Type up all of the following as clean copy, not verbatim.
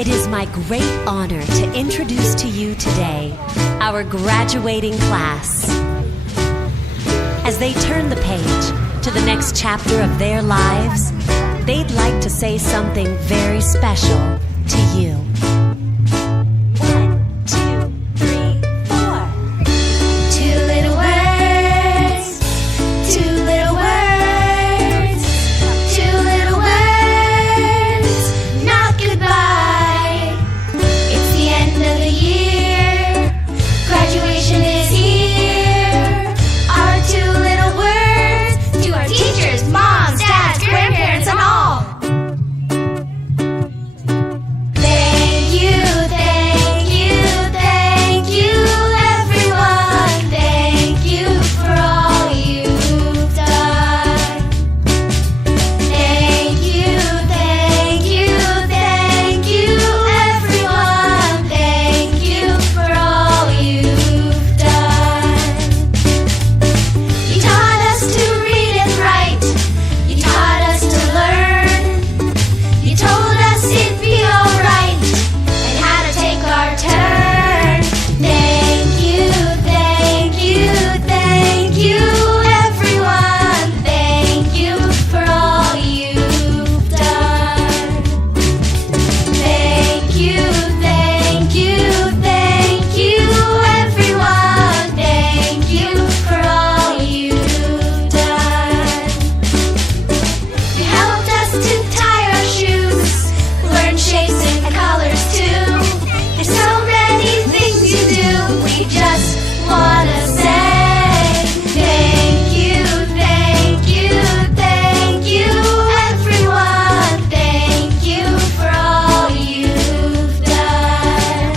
It is my great honor to introduce to you today our graduating class. As they turn the page to the next chapter of their lives, they'd like to say something very special to you. 1, 2, 3, 4. Two little words, two little words, two little words, not goodbye. It's the end of the year, graduation is here. Our two little words to our teachers, moms, dads, grandparents, and all. Thank you, thank you, thank you, everyone. Thank you for all you've done. Thank you, thank you, thank you, everyone. Thank you for all you've done. You taught us to read and write. You taught us to learn. You told us it'd be alright and how to take our turn. Thank you, thank you, thank you, everyone. Thank you for all you've done. Thank you, thank you, thank you, everyone. Thank you for all you've done. You helped us to tie our shoes, learn shapes and colors too. There's so many things you do. We just wanna say thank you, thank you, thank you, everyone. Thank you for all you've done.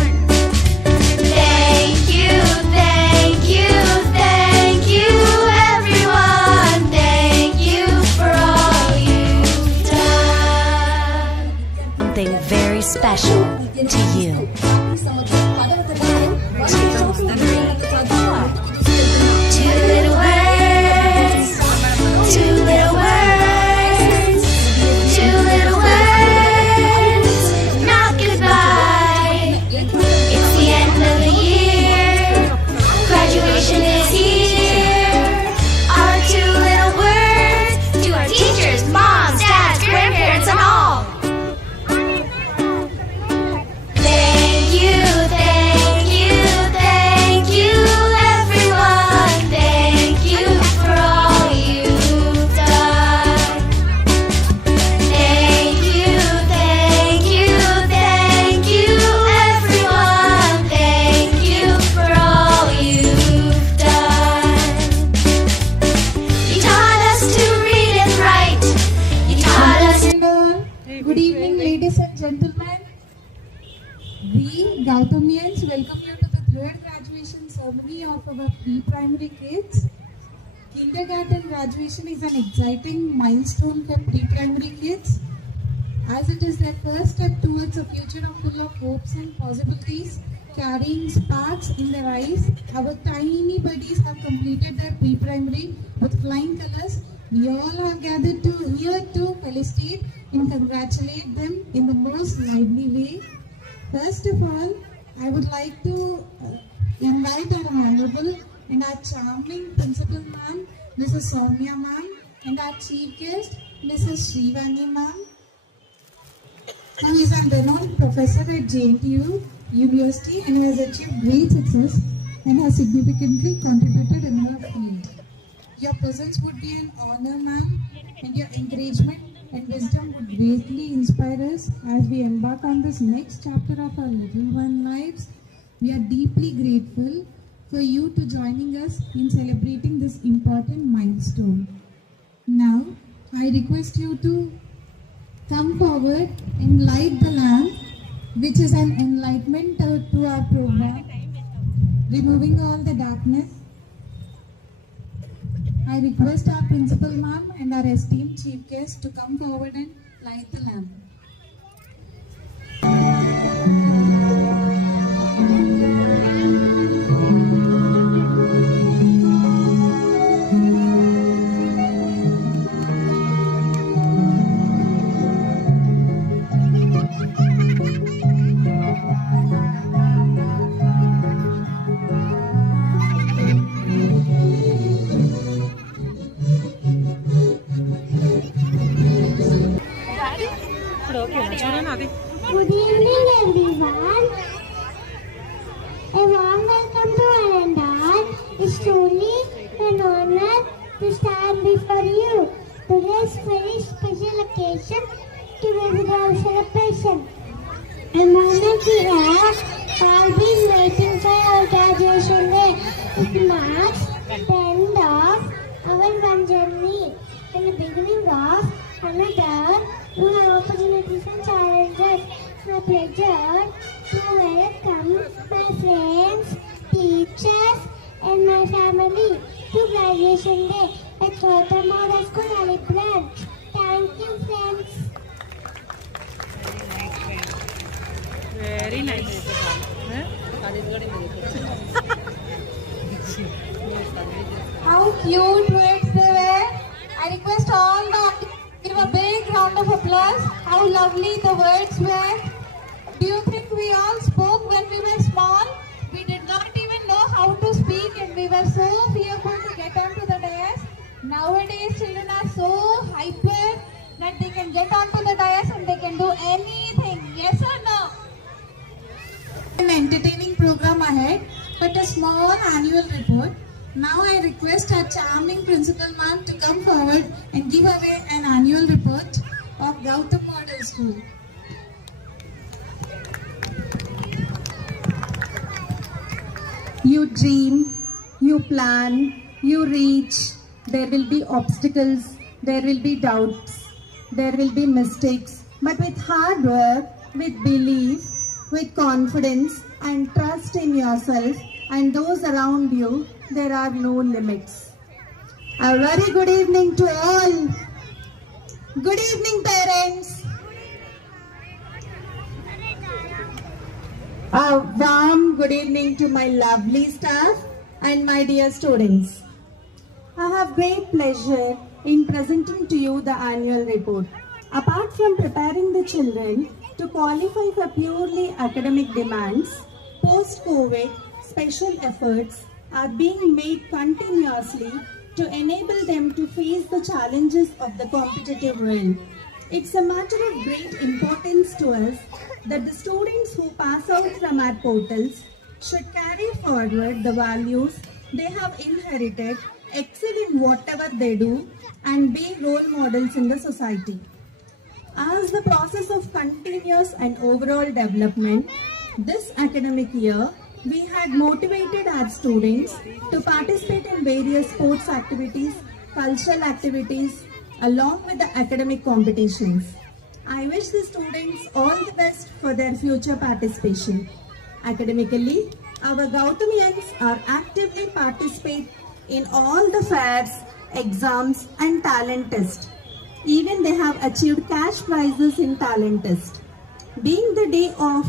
Thank you, thank you, thank you, everyone. Thank you for all you've done. Something very special to you. 2 little words, 2 little words, 2 little words, not goodbye. It's the end of the year, graduation is here. Our 2 little words to our teachers, moms, dads, grandparents, and all. Thank you, thank you, thank you, everyone. Thank you for all you've done. Thank you, thank you, thank you, everyone. Thank you for all you've done. You taught us to read and write. You taught us Good evening, ladies and gentlemen. We, Gautamians, welcome you to the third graduation ceremony of our pre-primary kids. Kindergarten graduation is an exciting milestone for pre-primary kids, as it is their first step towards a future full of hopes and possibilities, carrying sparks in their eyes. Our tiny buddies have completed their pre-primary with flying colors. We all are gathered here to felicitate and congratulate them in the most lively way. First of all, I would like to invite our honorable and our charming principal ma'am, Mrs. Soumya ma'am, and our chief guest, Mrs. Srivani ma'am, who is a renowned professor at JNTU University and who has achieved great success and has significantly contributed in her field. Your presence would be an honor, ma'am, and your encouragement and wisdom would greatly inspire us as we embark on this next chapter of our little one lives. We are deeply grateful for you to joining us in celebrating this important milestone. Now, I request you to come forward and light the lamp, which is an enlightenment to our program, removing all the darkness. I request our principal ma'am and our esteemed chief guest to come forward and light the lamp. Good evening, everyone. A warm welcome to Anandar. It's truly an honor to stand before you. Today's very special occasion to our celebration. A moment we have all been waiting for our graduation day. It marks the end of our one journey and the beginning of another. We have opportunities and challenges. My pleasure to welcome my friends, teachers, and my family to graduation day at Gautam Model School, Alipran. Thank you, friends. Very nice. How cute words they were. I request all the give a big round of applause. How lovely the words were. Do you think we all spoke when we were small? We did not even know how to speak and we were so fearful to get onto the dais. Nowadays children are so hyper that they can get onto the dais and they can do anything. Yes or no? An entertaining program ahead, but a small annual report. Now I request our charming principal ma'am to come forward and give away an annual report of Gautam Model School. You dream, you plan, you reach. There will be obstacles, there will be doubts, there will be mistakes. But with hard work, with belief, with confidence and trust in yourself and those around you, there are no limits. A very good evening to all. Good evening, parents. A warm good evening to my lovely staff and my dear students. I have great pleasure in presenting to you the annual report. Apart from preparing the children to qualify for purely academic demands, post-COVID special efforts are being made continuously to enable them to face the challenges of the competitive world. It's a matter of great importance to us that the students who pass out from our portals should carry forward the values they have inherited, excel in whatever they do, and be role models in the society. As the process of continuous and overall development, this academic year, we had motivated our students to participate in various sports activities, cultural activities, along with the academic competitions. I wish the students all the best for their future participation. Academically, our Gautamians are actively participate in all the fairs, exams and talent tests. Even they have achieved cash prizes in talent test. Being the day of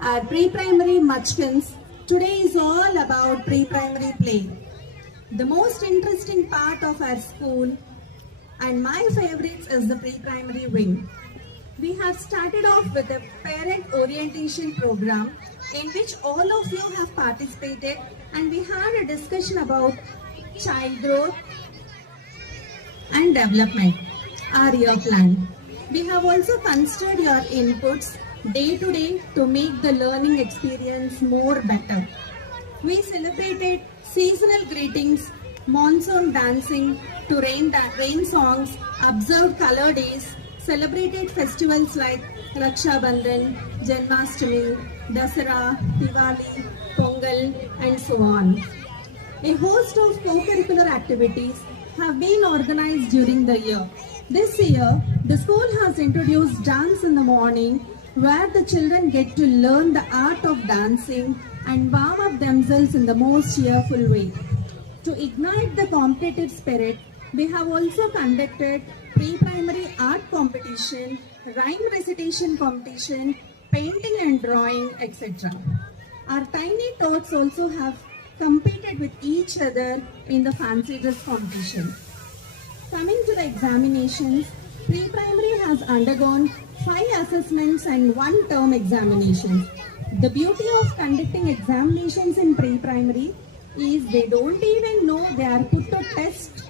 our pre-primary Munchkins, today is all about pre-primary play. The most interesting part of our school and my favorites is the pre-primary wing. We have started off with a parent orientation program in which all of you have participated, and we had a discussion about child growth and development, our year plan. We have also considered your inputs day to day to make the learning experience more better. We celebrated seasonal greetings, monsoon dancing to rain songs, observed color days, celebrated festivals like Raksha Bandhan, Janmashtami, Dasara, Diwali, Pongal and so on. A host of co-curricular activities have been organized during the year. This year, the school has introduced dance in the morning, where the children get to learn the art of dancing and warm up themselves in the most cheerful way. To ignite the competitive spirit, we have also conducted pre-primary art competition, rhyme recitation competition, painting and drawing, etc. Our tiny tots also have competed with each other in the fancy dress competition. Coming to the examinations, pre-primary has undergone 5 assessments and 1 term examinations. The beauty of conducting examinations in pre-primary is they don't even know they are put to test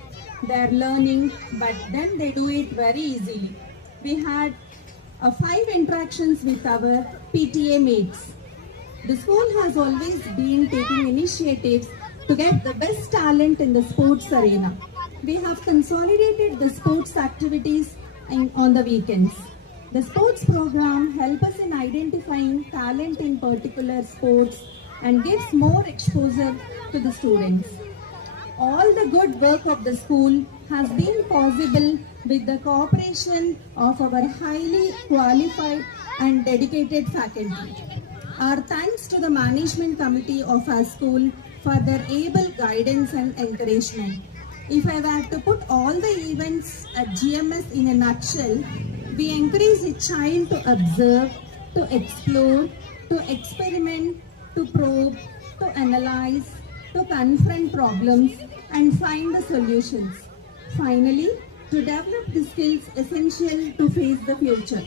their learning, but then they do it very easily. We had 5 interactions with our PTA mates. The school has always been taking initiatives to get the best talent in the sports arena. We have consolidated the sports activities on the weekends. The sports program helps us in identifying talent in particular sports and gives more exposure to the students. All the good work of the school has been possible with the cooperation of our highly qualified and dedicated faculty. Our thanks to the management committee of our school for their able guidance and encouragement. If I were to put all the events at GMS in a nutshell, we encourage a child to observe, to explore, to experiment, to probe, to analyze, to confront problems and find the solutions. Finally, to develop the skills essential to face the future.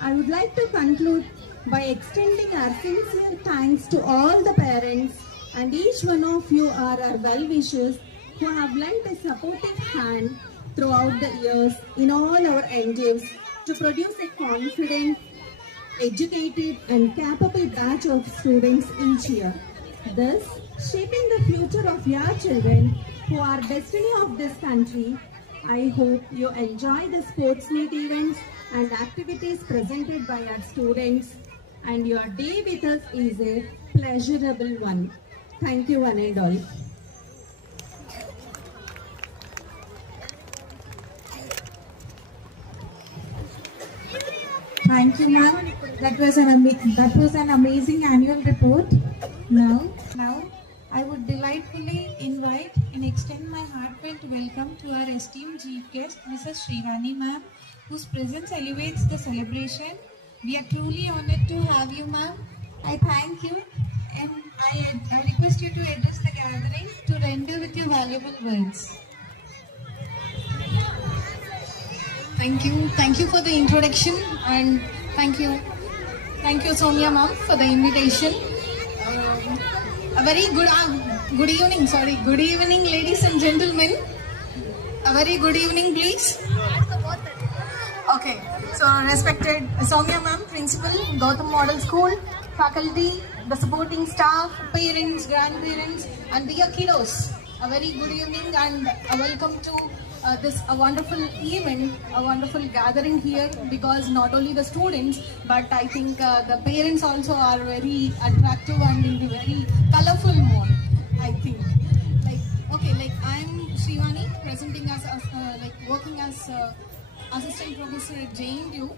I would like to conclude by extending our sincere thanks to all the parents and each one of you are our well-wishers who have lent a supportive hand throughout the years in all our endeavors to produce a confident, educated and capable batch of students each year. Thus, shaping the future of your children who are destiny of this country. I hope you enjoy the sports meet events and activities presented by our students and your day with us is a pleasurable one. Thank you one and all. Thank you, ma'am. That was an amazing annual report. Now, I would delightfully invite and extend my heartfelt welcome to our esteemed chief guest, Mrs. Shrivani ma'am, whose presence elevates the celebration. We are truly honored to have you, ma'am. I thank you and I request you to address the gathering to render with your valuable words. Thank you for the introduction and thank you Soumya ma'am for the invitation. A very good evening ladies and gentlemen. A very good evening please. Okay, so respected Soumya ma'am, principal, Gautam Model School, faculty, the supporting staff, parents, grandparents and dear kiddos. A very good evening and a welcome to a wonderful event, a wonderful gathering here because not only the students but I think the parents also are very attractive and in the very colorful mode. I think I'm Shrivani presenting as working as assistant professor at JNU.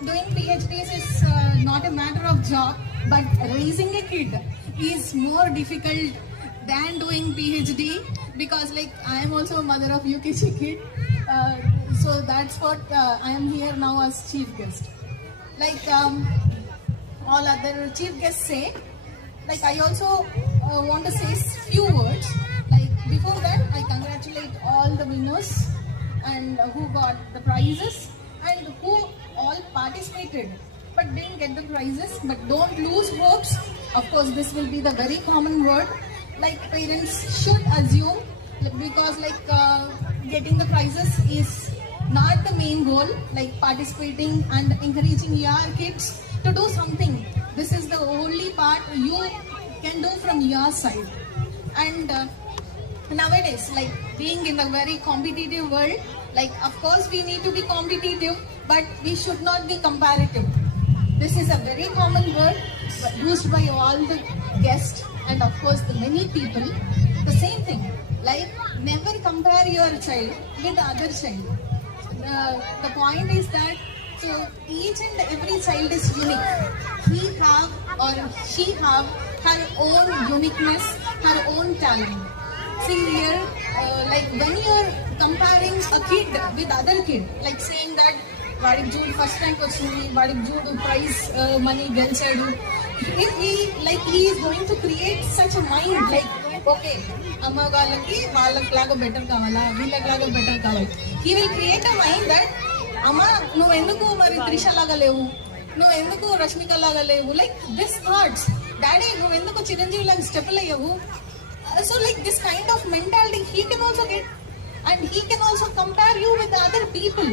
Doing PhDs is not a matter of job but raising a kid is more difficult than doing PhD because I am also a mother of UKG kid, so that's what I am here now as chief guest. All other chief guests say, I also want to say few words. Before that, I congratulate all the winners and who got the prizes and who all participated but didn't get the prizes. But don't lose hopes. Of course, this will be the very common word. Parents should assume because getting the prizes is not the main goal. Participating and encouraging your kids to do something. This is the only part you can do from your side. And nowadays, being in a very competitive world, of course we need to be competitive, but we should not be comparative. This is a very common word used by all the guests and of course the many people. The same thing, never compare your child with the other child. The point is that so each and every child is unique. He have or she have her own uniqueness, her own talent. See here, when you are comparing a kid with other kid, saying that Vadik Jude first rank vachindi, Vadik Jude prize money gelichadu. If he is going to create such a mind okay, amma వాళ్ళకి లాగా better కావాలా వీళ్ళకి లాగా better కావాలి. He will create a mind that amma నువ్వు ఎందుకు మరి త్రిష లాగా లేవు, నువ్వు ఎందుకు రష్మిక లాగా లేవు, this thoughts. Daddy నువ్వు ఎందుకు చిరంజీవి లాగా స్టెప్పులు అయ్యావు. So this kind of mentality he can also get and he can also compare you with the other people.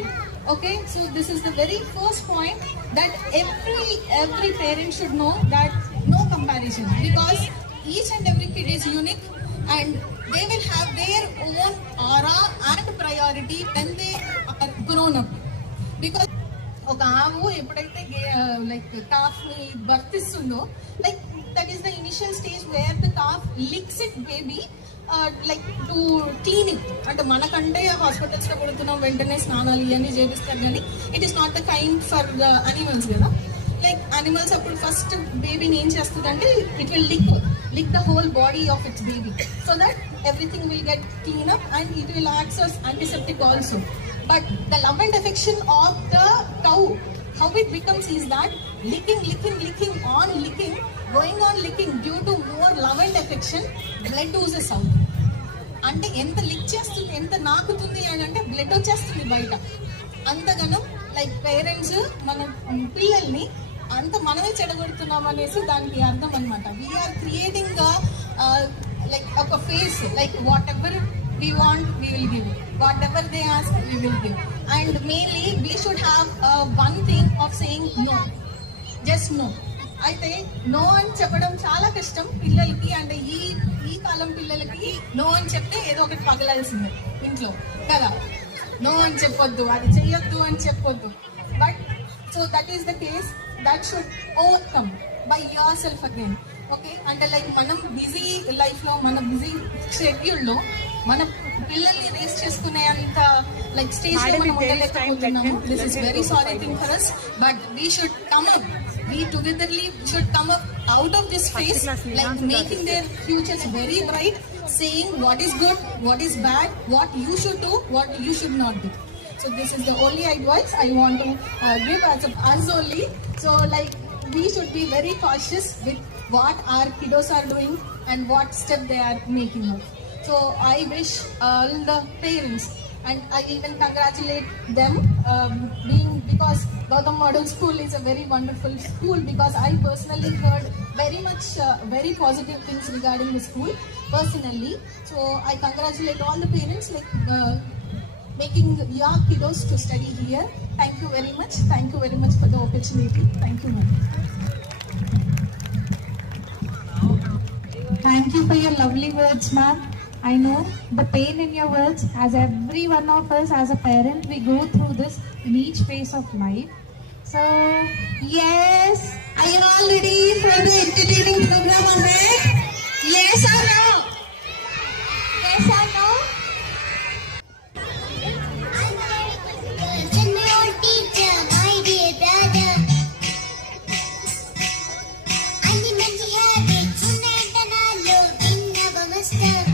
Okay, so this is the very first point that every parent should know, that no comparison, because each and every kid is unique and they will have their own aura and priority when they are grown up. Because ఒక ఆవు ఎప్పుడైతే like calf ని birth ఇస్తుందో, like that is the initial stage where the calf licks it baby like to clean it. అంటే మనకంటే hospitals లో కొడుతున్నాం, వెంటనే స్నానాలు ఇవన్నీ చేపిస్తారు, కానీ it is not the kind for the animals కదా. లైక్ అనిమల్స్ అప్పుడు ఫస్ట్ బేబీని ఏం చేస్తుందంటే it will lick the whole body of its baby, so that everything will get clean up and it will acts as antiseptic also. But the love and affection of the cow, how it becomes is that licking, going on licking due to more love and affection, blood oozes out. అంటే ఎంత lick చేస్తుంది, ఎంత నాకుతుంది అని అంటే blood వచ్చేస్తుంది బయట. అంతగానం like parents మన పిల్లల్ని అంత మనమే చెడగొడుతున్నాం అనేసి దానికి అర్థం అనమాట. వీఆర్ క్రియేటింగ్ లైక్ ఒక face, like what ever we want, we will give. Whatever they ask, we will give. And mainly, we should have one thing of saying no. Just no. అయితే నో అని చెప్పడం చాలా కష్టం పిల్లలకి. అంటే ఈ కాలం పిల్లలకి నో అని చెప్తే ఏదో ఒకటి పగలాల్సిందే ఇంట్లో కదా. నో అని చెప్పొద్దు, అది చెయ్యొద్దు అని చెప్పొద్దు. But so that is the case that should overcome by your self again. Okay, అంటే లైక్ మనం బిజీ లైఫ్లో, మన బిజీ షెడ్యూల్లో మన పిల్లల్ని రేస్ చేసుకునే అంత లైక్ స్టేజ్ లో మనం ఉండలేకపోతున్నాము. This is very sorry thing for us, but we should come up, we togetherly should come up out of this phase, like making their futures very bright, saying what is good, what is bad, what you should do, what you should not do. So this is the only advice I want to give as us only. So like we should be very cautious with what our kiddos are doing and what step they are making of. So I wish all the parents, and I even congratulate them because Gautam Model School is a very wonderful school, because I personally heard very much very positive things regarding the school personally. So I congratulate all the parents like making your kiddos to study here. Thank you very much. Thank you very much for the opportunity. Thank you, ma'am. Thank you for your lovely words, ma'am. I know the pain in your words, as every one of us as a parent, we go through this in each phase of life. So, yes, are you all ready for the entertaining program on that? Yes or no? Yes or no? Send my old teacher, my dear brother. అన్ని మంచి habits ఉన్నాయంట నాలో, విన్నవ muster.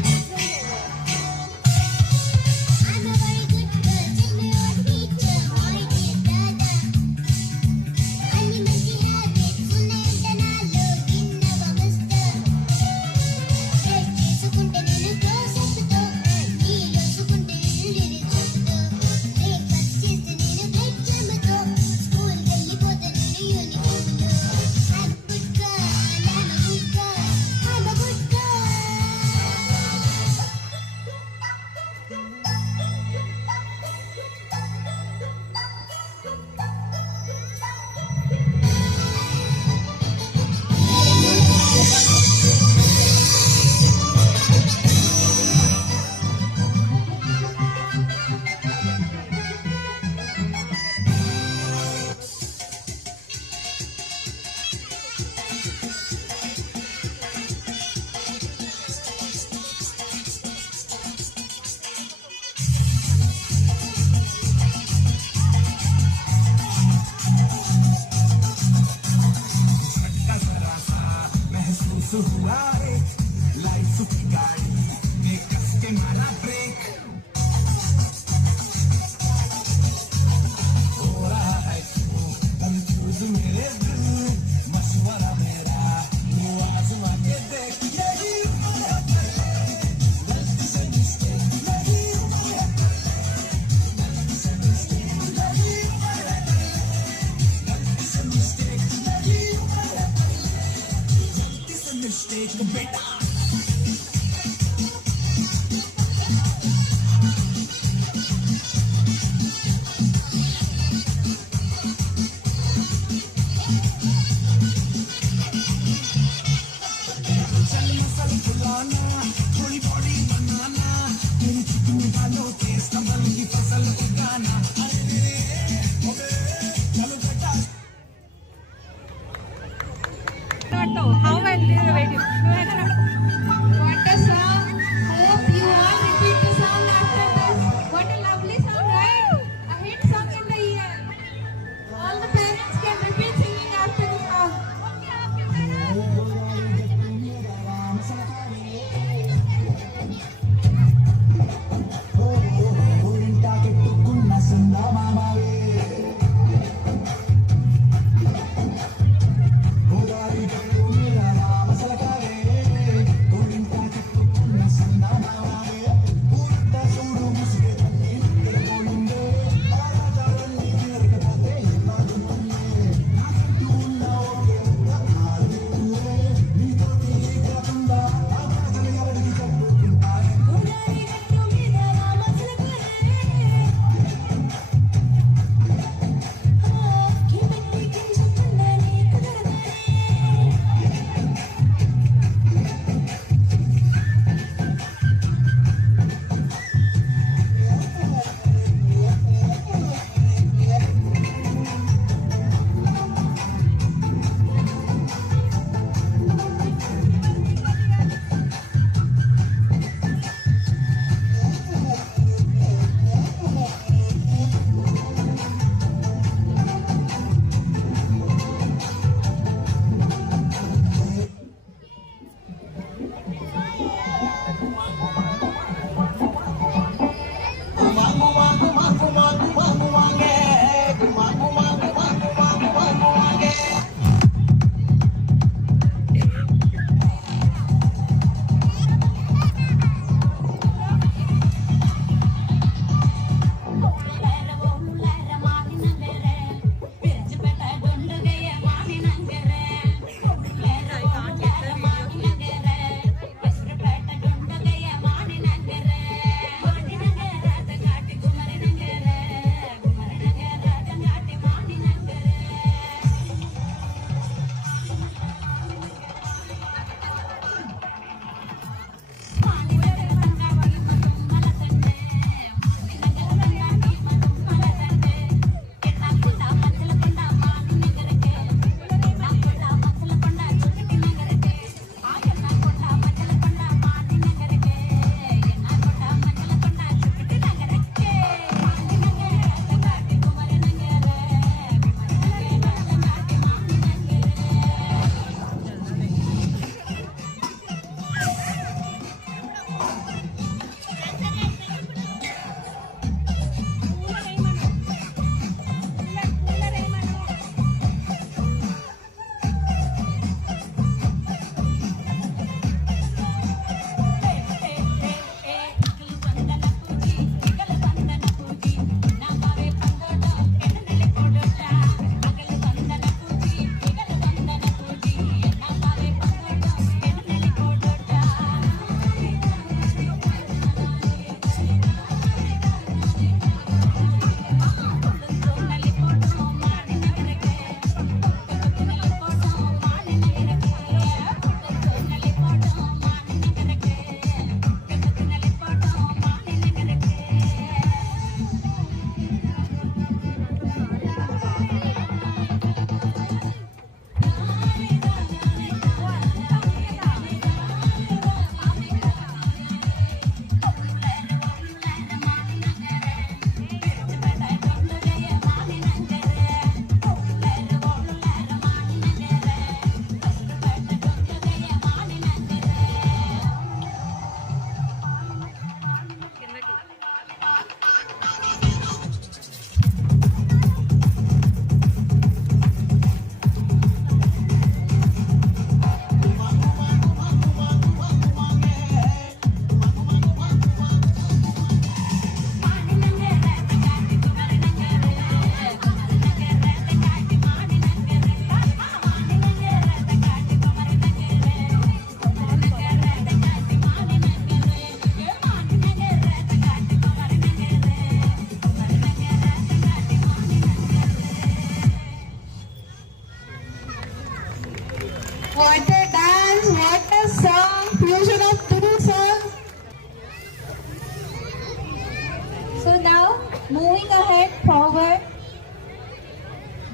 ahead forward,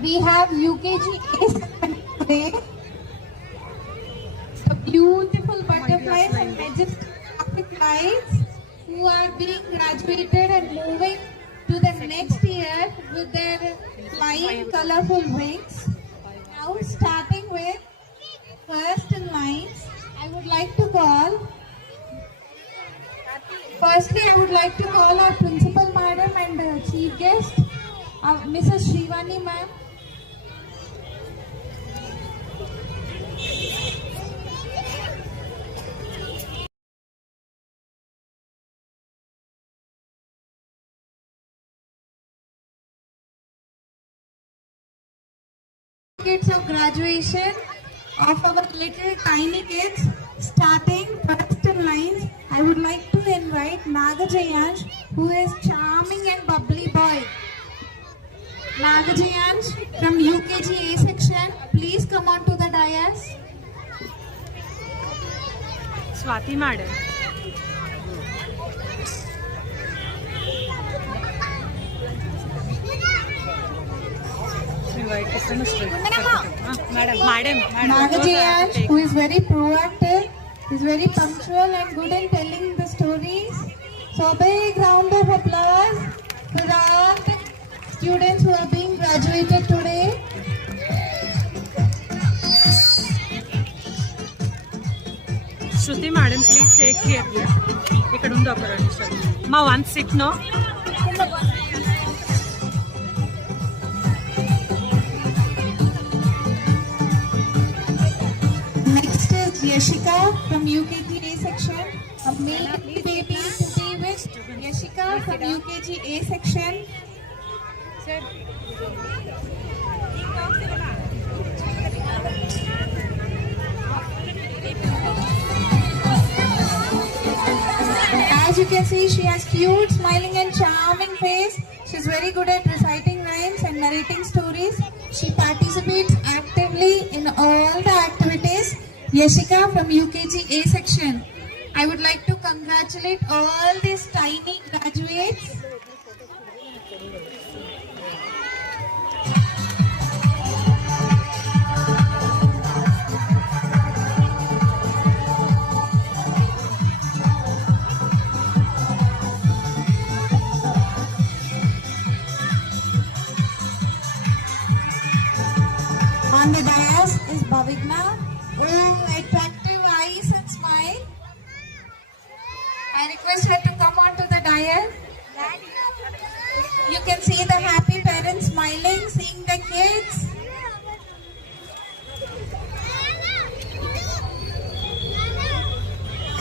we have UKG today. The beautiful butterflies and majestic lights who are being graduated and moving to the next year with their flying colorful wings. Now starting with first in lines, I would like to call. Firstly, I would like to call our principal madam and chief guest, Mrs. Shrivani ma'am. Certificates of graduation of our little tiny kids starting first in lines. I would like to invite Nagajayansh, who is charming and bubbly boy. Nagajayansh from UKG A section, please come on to the dais. Swati madam. Madam. Nagajayansh, who is very proactive, is very punctual and good in telling the stories. So a big round of applause for all the students who are being graduated today. Shruti madam, please take care. ఇక్కడ ఉందో ఒక 2 నిమిషాలు. మా 1 sit no. Next is Yashika from UKG A section. A male baby to be with Yashika from UKG A section. As you can see, she has cute, smiling and charming face. She's very good at reciting rhymes and narrating stories. She participates actively in all the activities. Yashika from UKG A section. I would like to congratulate all these tiny graduates. On the dais is Bhavigna. Oh, attractive eyes and smile. I request her to come on to the dais. You can see the happy parents smiling, seeing the kids.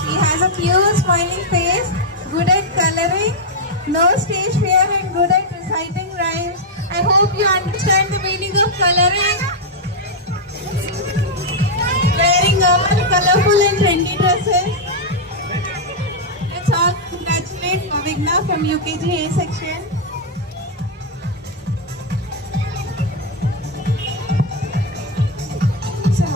She has a cute smiling face, good at coloring, no stage fear and good at reciting rhymes. I hope you understand the meaning of coloring. Wearing all colorful and trendy dresses. Let's all congratulate Bhavigna from UKG A section. So,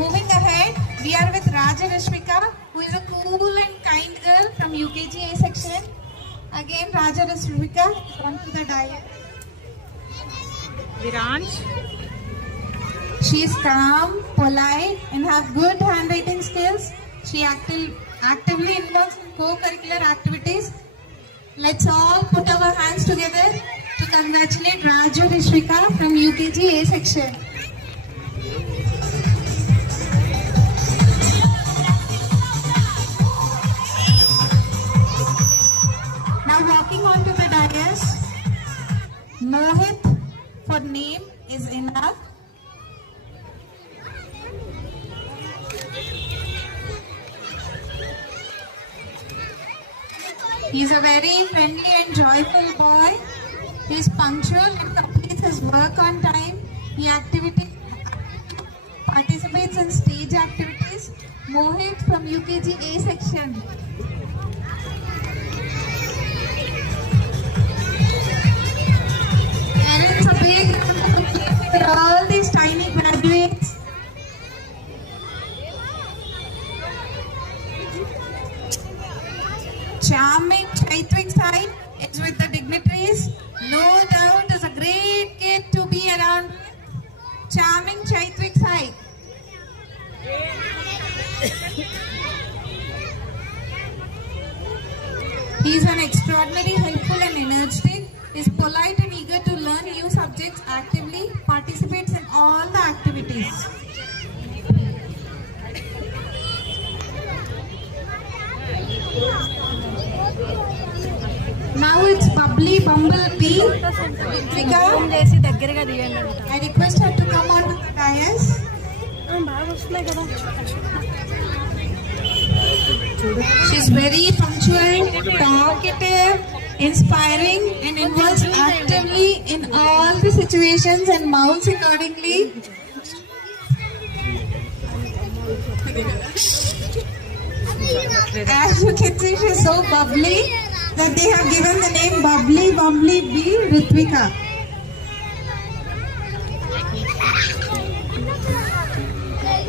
moving ahead, we are with Raja Rashmika, who is a cool and kind girl from UKG A section. Again, Raja Rashmika, come to the dais. Viransh. She is calm, polite, and have good handwriting skills. She actively involves in co-curricular activities. Let's all put our hands together to congratulate Raju Rishvika from UKG A section. Now walking on to the dais, Mohit for name is enough. He is a very friendly and joyful boy. He is punctual and completes his work on time. He participates in stage activities. Mohit from UKG A section. Parents, a big round of applause for all these tiny graduates. Charming Chaitwik side is with the dignitaries. polite and eager to learn new subjects actively, participates in all the activities. Now it's Bubbly Bumblebee. Ritvika, I request her to come on to the dais. She's very punctual, talkative, inspiring, and involves actively in all the situations and mounts accordingly. As you can see, she's so bubbly that they have given the name Bubbly Bumblebee Ritvika.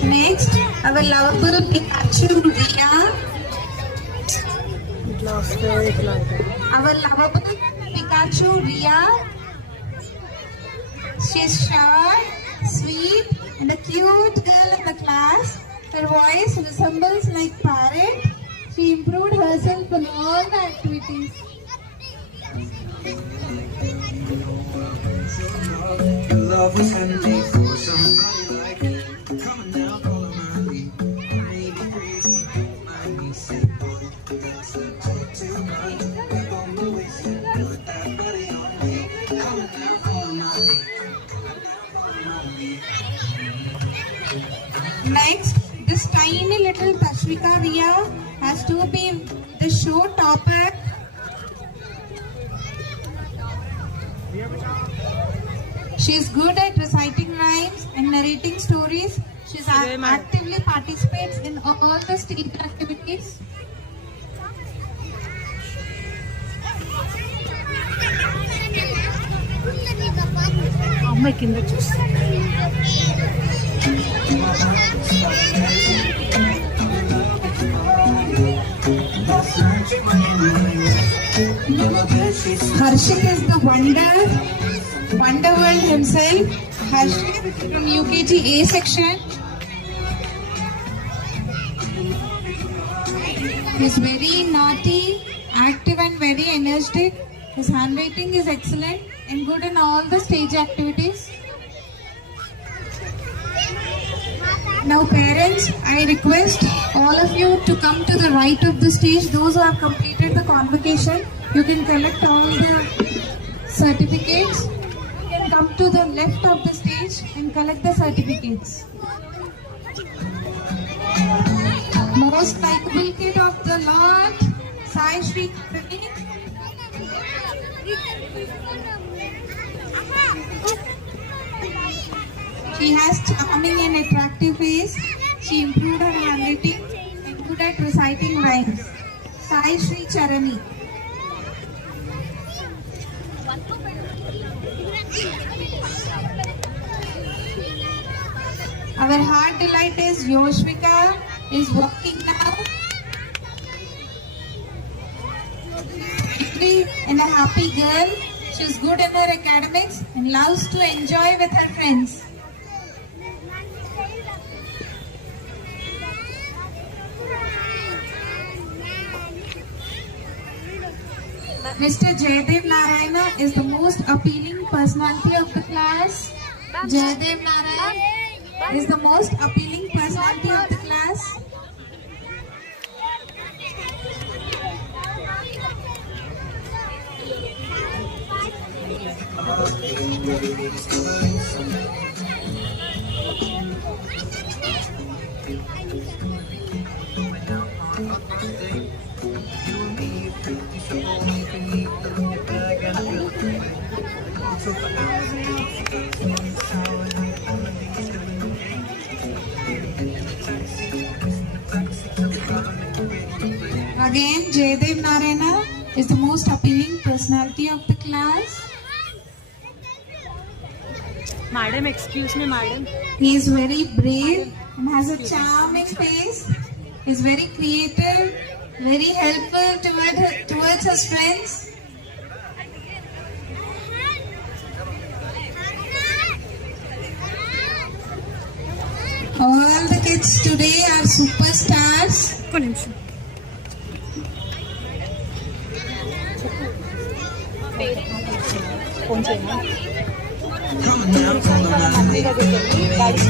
Next, our lovable Pikachu Ria. Our lovable Pikachu Ria. She's shy, sweet, and a cute girl in the class. Her voice resembles like parrot. She improved herself in all the activities. Love was handmade for somebody like me. Come on now, follow my lead. Maybe crazy, don't mind me. Say, boy, that's the talk too much. Back on the waist and put that body on me. Come on now, follow my lead. Come on now, follow my lead. Next, this tiny little Tashvika Ria has to be the show topper. She's good at reciting rhymes and narrating stories. She's actively participates in all the stage activities. అమ్మాయి కింద చూస్తా Harshit is the Wonder World himself. Harshit from UKG A section. He's very naughty, active and very energetic. His handwriting is excellent and good in all the stage activities. Now parents, I request all of you to come to the right of the stage. Those who have completed the convocation, you can collect all the certificates. You can come to the left of the stage and collect the certificates. Most likable kid of the lot, Sai Shri Kriti. She has charming and attractive face. She improved her handwriting and good at reciting rhymes. Sai Shri Charani. Our heart delight is Yoshvika is walking now. And a happy girl. She's good in her academics and loves to enjoy with her friends. Mr. Jaydev Narayana is the most appealing personality of the class. Jaydev Narayana is the most appealing personality of the class. Again, Jaydev Narayana is the most appealing personality of the class. Madam, excuse me, madam. He is very brave and has a charming face. He is very creative, very helpful towards his friends. All the kids today are superstars. ఒక్క నిమిషం phone చేయమా Coming down, follow my lead.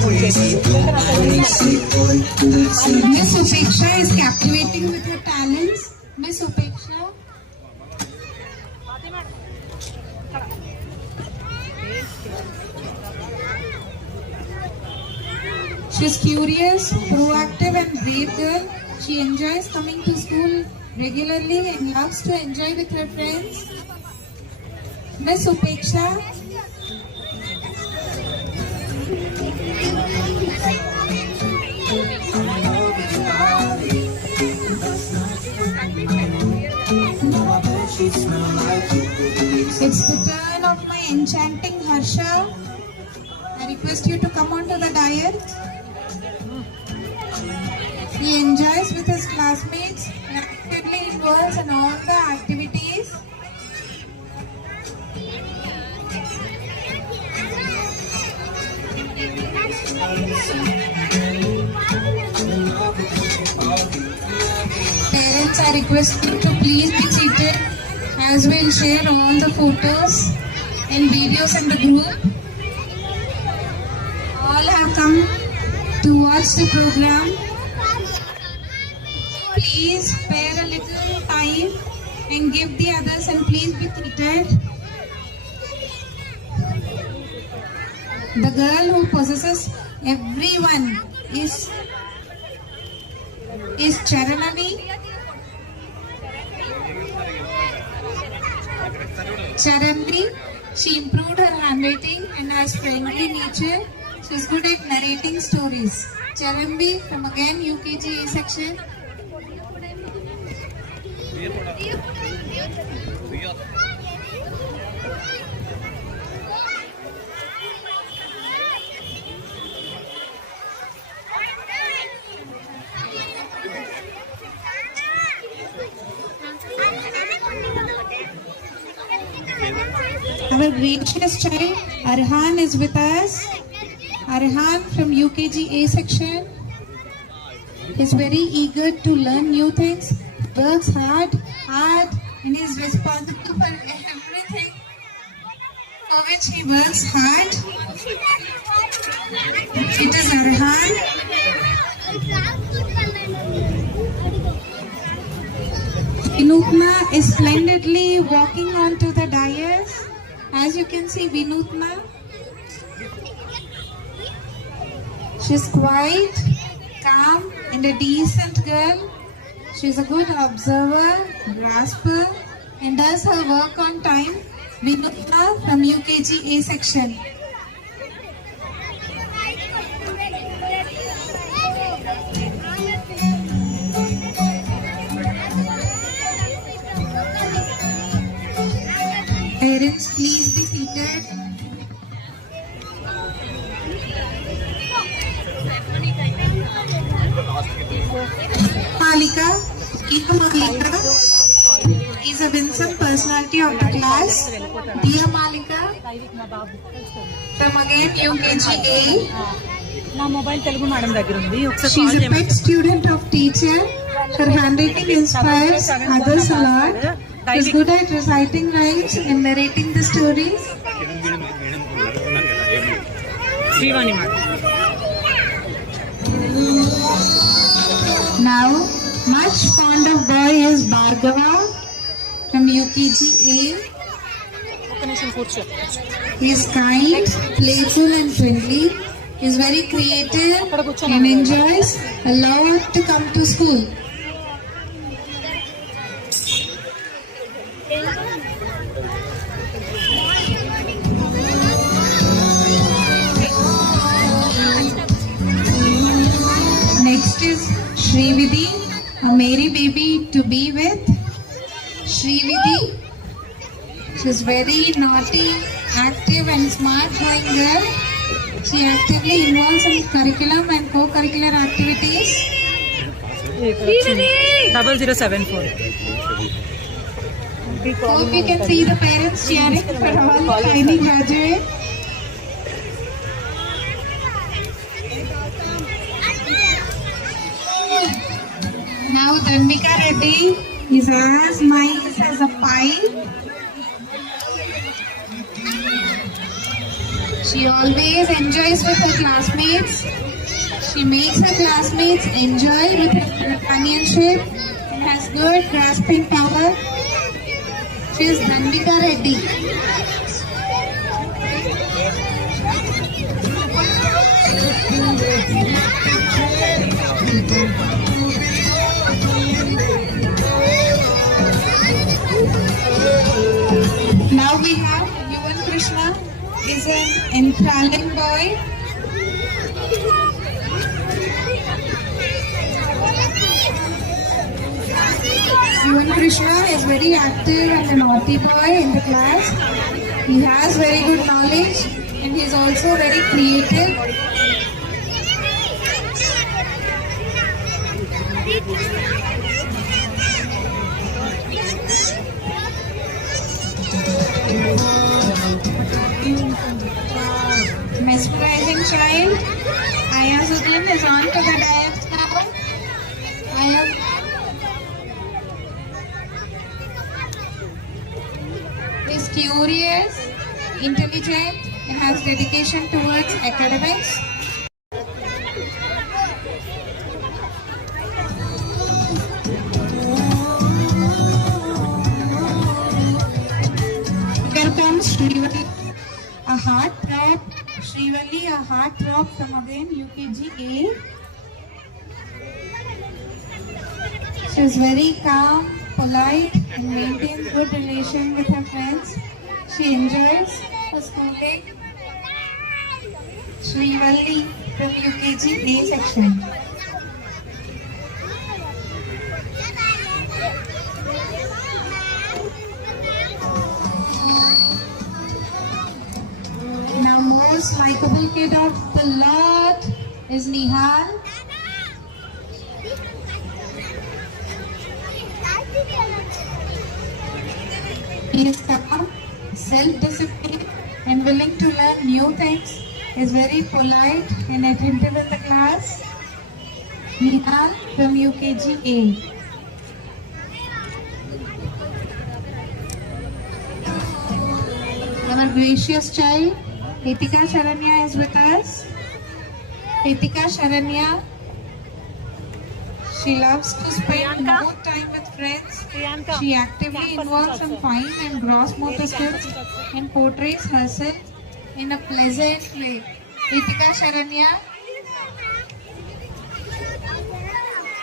Crazy boy, I say boy, that's it. Miss Upeksha is captivating with her talents. Miss Upeksha. She's curious, proactive and brave girl. She enjoys coming to school regularly and loves to enjoy with her friends. Miss Upeksha. She smell like you. It's the turn of my enchanting Harsha. I request you to come onto the dais. He enjoys with his classmates and actively involves in all the activities. Parents are requested to please be seated as we'll share all the photos and videos in the group. All have come to watch the program. Please spare a little time and give the others and please be seated. The girl who possesses everyone is Charanavi. Charanvi, she improved her handwriting and has friendly nature. She is good at narrating stories. Charanvi from again UKG A section. Our gracious child Arhan is with us. Arhan from UKG A section is very eager to learn new things, works hard and is responsible for everything for which he works hard. It is Arhan. Vinutna is splendidly walking onto the dais. As you can see, Vinutna, she's quiet, calm, and a decent girl. She's a good observer, grasper, and does her work on time. Vinutna from UKG A section. Parents, please be seated. Malika is a winsome personality of the class. Dear Malika, from again UKG A. నా mobile Telugu madam దగ్గర ఉంది ఒకసారి She is call a చేయమని pet student of teacher. Her handwriting inspires others a lot. She is good at reciting rhymes and narrating the stories. Srivani madam Now, much fond of boy is Bhargava from UKG A. ఒక్క నిమిషం కూర్చో He is kind, playful and friendly. He is very creative and enjoys a lot to come to school. Next is Srividhi, a merry baby to be with. Srividhi, she is very naughty, active and smart growing girl. She actively involves in curriculum and co-curricular activities. 0074 Hope you can see the parents cheering for all the tiny graduates. Now Dhanmika Reddy is as nice as a pie. She always enjoys with her classmates. She makes her classmates enjoy with her companionship and has good grasping power. She is Dhandika Reddy. Now we have Yuvan Krishna. Is an enthralling boy. Yuvan Krishna is very active and a naughty boy in the class. He has very good knowledge and he is also very creative. Mesmerizing child. Ayasuddin is on to the dais now. Is curious, intelligent, and has dedication towards academics. Here comes Srivalli, a heartthrob. Srivalli, a heartthrob from again UKG A. She is very calm, polite, and maintains good relation with her friends. She enjoys her schooling. Srivalli from UKG A section. Now most likable kid of the lot is Nihal. He is calm, self-disciplined and willing to learn new things. He is very polite and attentive in the class. Nihal from UKG A. Our gracious child, Ritika Sharanya is with us. Ritika Sharanya, she loves to spend Priyanka? more time with friends. Priyanka. She actively involves in fine and gross motor skills and portrays herself in a pleasant way. Ritika Sharanya,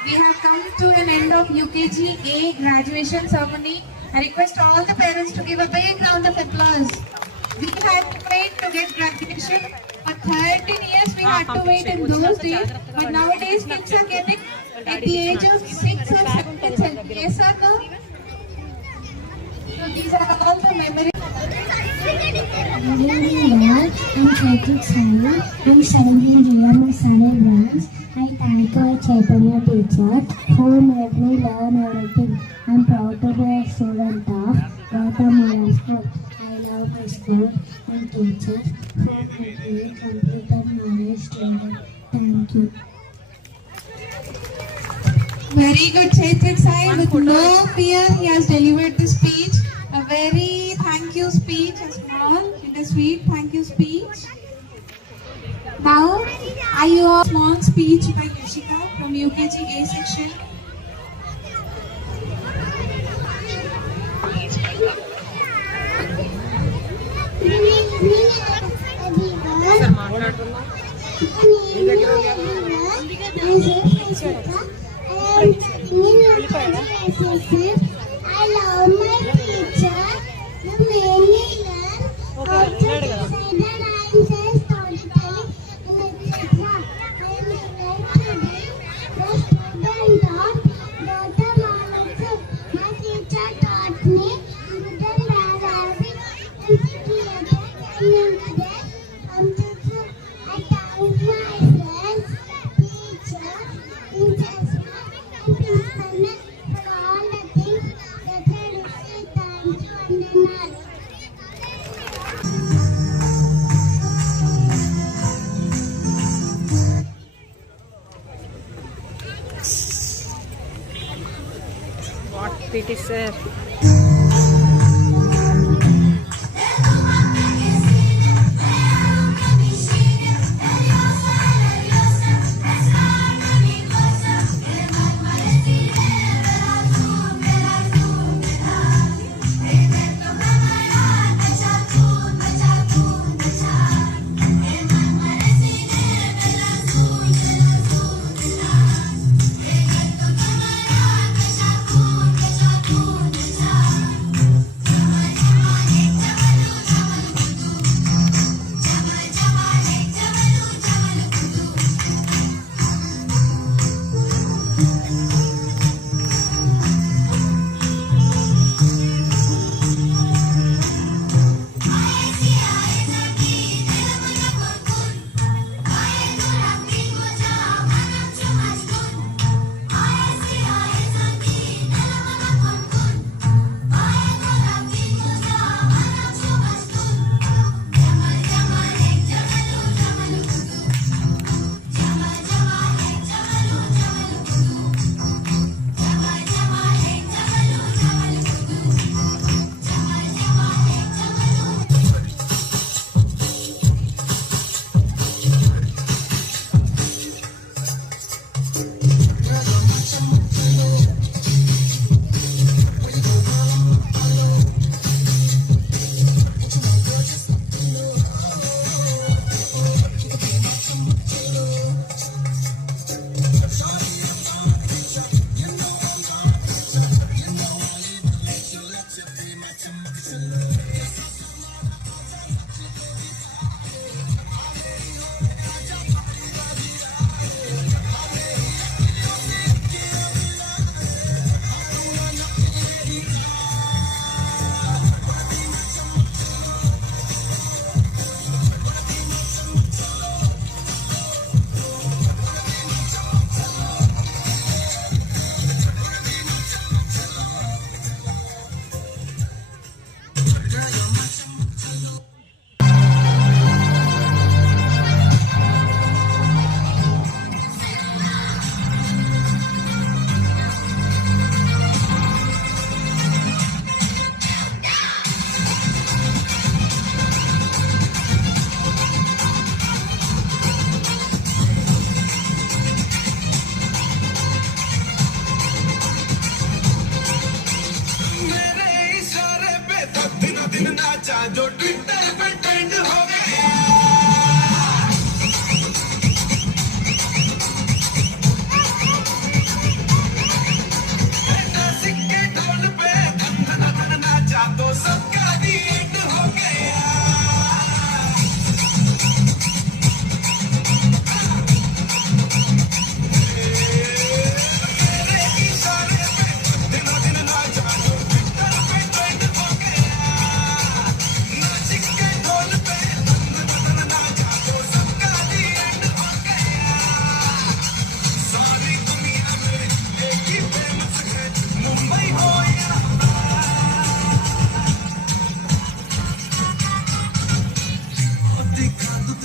we have come to an end of UKG A graduation ceremony. I request all the parents to give a big round of applause. We had to wait to get graduation. For 13 years we had to wait in those days. But nowadays kids are getting at the age of 6 or 7 itself. Yes or no? So these are all the memories. Good evening, all. I'm Chaitrik Sai. I'm studying in Riyama branch. I thank our Chaitanya teacher who made me learn everything. I'm proud to be a student of Gautam Model School. I love my school and teachers who make me complete and knowledge student. Thank you. Very good, Chaitrik Sai. With no fear, he has delivered the speech. A very thank you speech, a small and a sweet thank you speech. Now, I you a small speech by Yashika from UKG A section. I love my teacher. You made me learn how to decide and answer storytelling and etc. I am glad to be the student of Gautam Model School. My teacher taught me good and bad habits and created and encouraged competition. I thank my friends, teachers, teachers, and principalmen for all the things that I do say thank you and then What PT sir?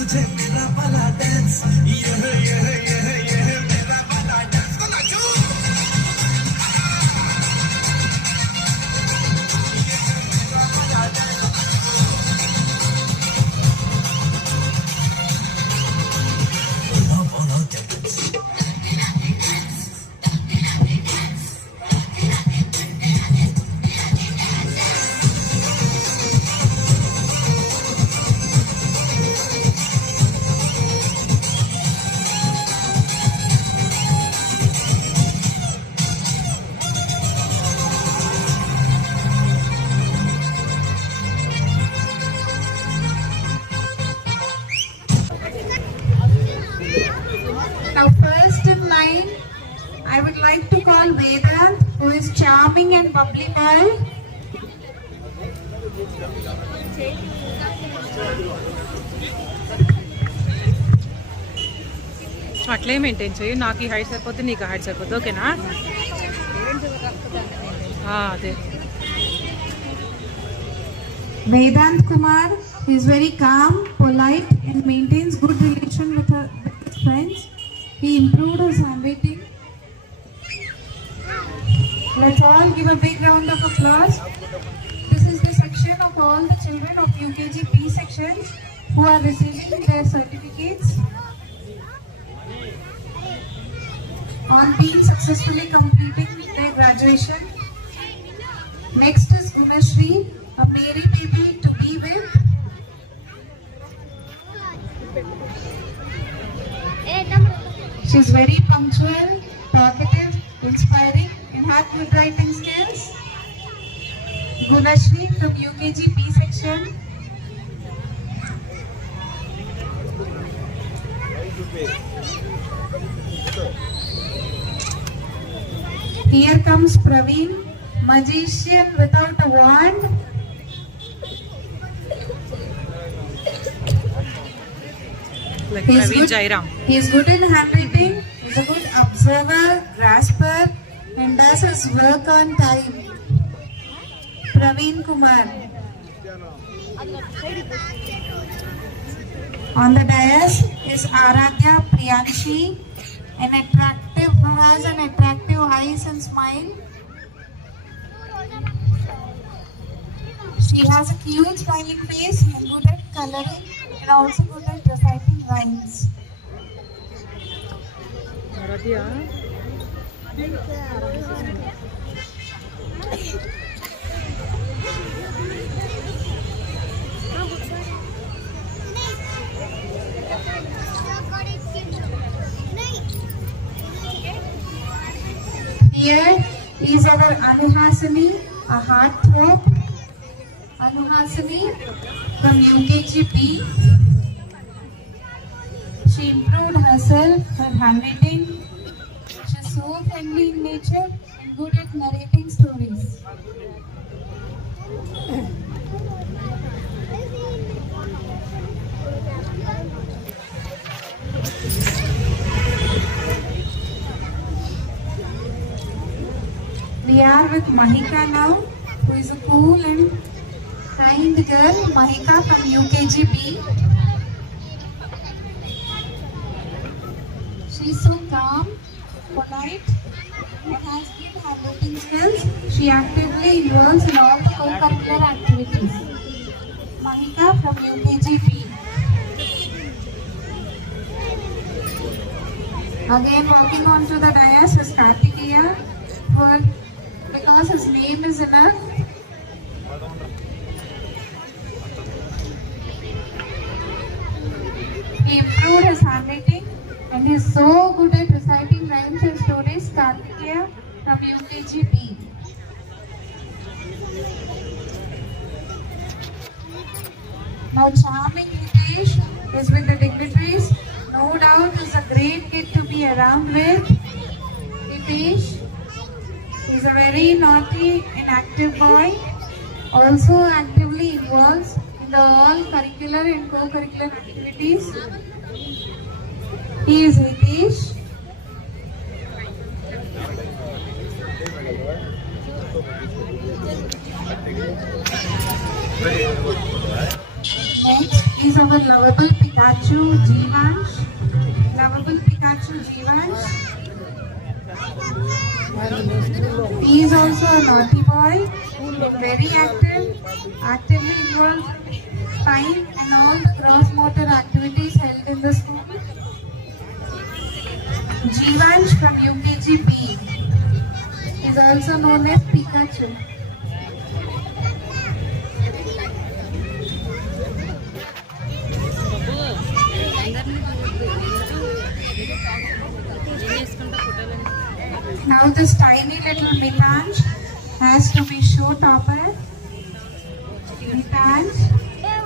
तुझे मेरा वाला dance यह मेरा वाला dance को नाचो Now first in line, I would like to call Vedant, who is charming and bubbly boy. అట్లే maintain చేయి నాకు ఈ హైట్ సరిపోతే నీకు హైట్ సరిపోతుంది ఓకేనా అదే Vedant Kumar is very calm, polite and maintains good relation with his friends. He improved his handwriting. Let's all give a big round of applause. This is the section of all the children of UKG P sections who are receiving their certificates on being successfully completing their graduation. Next is Gunashri, a merry baby to be with. She is very punctual, talkative, inspiring, and has good writing skills. Gunashri from UKG B section. Here comes Praveen, magician without a wand. Like He is Praveen good- Jairam He is good in handwriting, he is a good observer, grasper, and does his work on time. Praveen Kumar. On the dais is Aradhya Priyanshi, who has an attractive eyes and smile. She has a cute smiling face and good at coloring and also good at reciting rhymes. Aaradhya Here is our Anuhasini, a heartthrob. Anuhasini from UKGP. She improved herself, her handwriting. She's so friendly in nature and good at narrating stories. We are with Mahika now, who is a cool and kind girl. Mahika from UKGP. She is so calm, polite, and has good handwriting skills. She actively involves in all the co-curricular activities. Mahika from UKGP. Again, walking on to the dais is Kartikeya, because his name is enough. He improved his handwriting and is so good at reciting rhymes and stories. Kartikeya from UKGP. Now charming Hitesh is with the dignitaries. No doubt is a great kid to be around with. Hitesh is a very naughty and active boy. Also actively involves in the all curricular and co-curricular activities. He is Hitesh. Next is our lovable Pikachu, Jeevansh. Lovable Pikachu, Jeevansh. He is also a naughty boy, very active, actively involved time and all the gross motor activities held in the school. Jeevansh from UKG B is also known as Pikachu. Now this tiny little Mitansh has to be show topper. Mitansh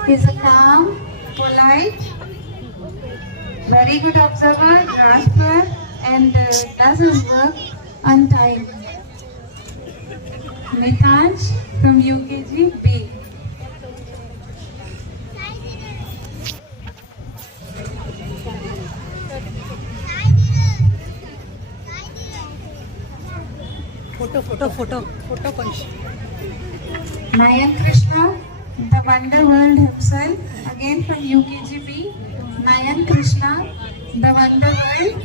is a calm, polite, very good observer, grasper, and does his work on time. Mitansh from UKG B. Photo punch. Nayan Krishna, the Wonder World himself, again from UKGB. Nayan Krishna, the Wonder World.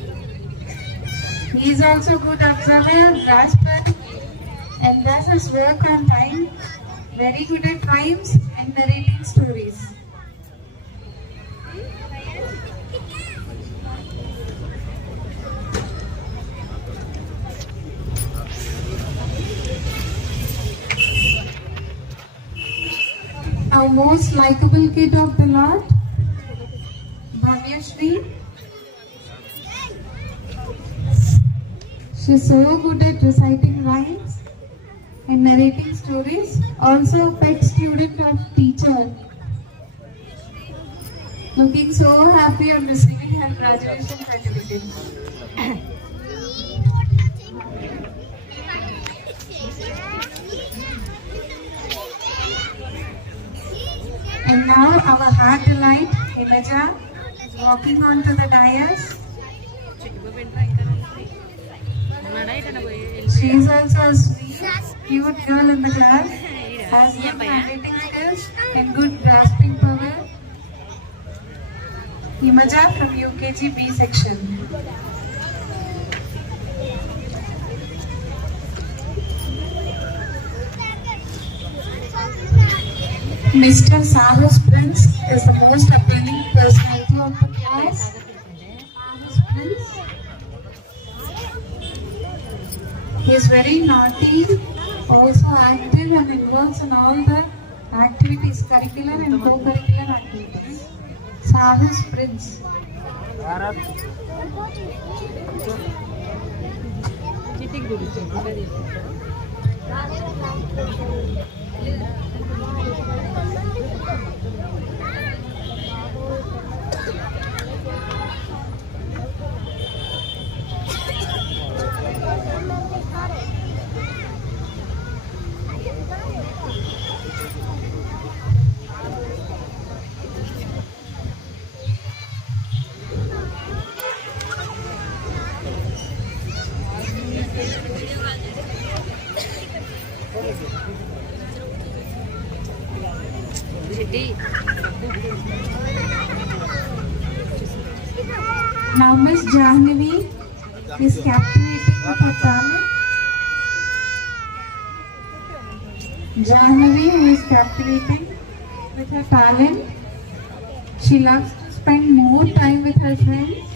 He is also good observer, grasper, and does his work on time. Very good at rhymes and narrating stories. Our most likable kid of the lot, Bhavyashri. She's so good at reciting rhymes and narrating stories. Also a pet student of teacher. Looking so happy on receiving her graduation certificate. And now our heart delight, Imaja, is walking onto the dais. She is also a sweet, cute girl in the class, has good handwriting skills and good grasping power. Imaja from UKG B section. Mr. Sahus Prince is the most appealing personality of the class. Sahus Prince. He is very naughty, also active and involved in all the activities, curricular and co-curricular activities. Sahus Prince. Now Miss Jahnavi is captivating with her talent. Jahnavi who is captivating with her talent. She loves to spend more time with her friends.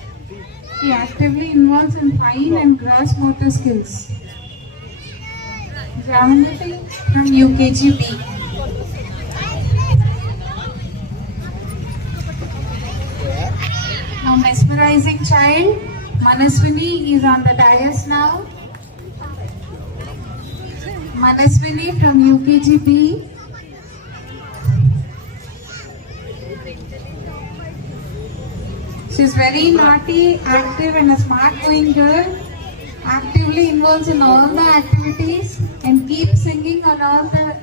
She actively involves in fine and gross motor skills. Jahnavi from UKGB. Now mesmerizing child, Manaswini is on the dais now. Manaswini from UKGB. She is very naughty, active and a smart going girl. Actively involves in all the activities and keeps singing on all the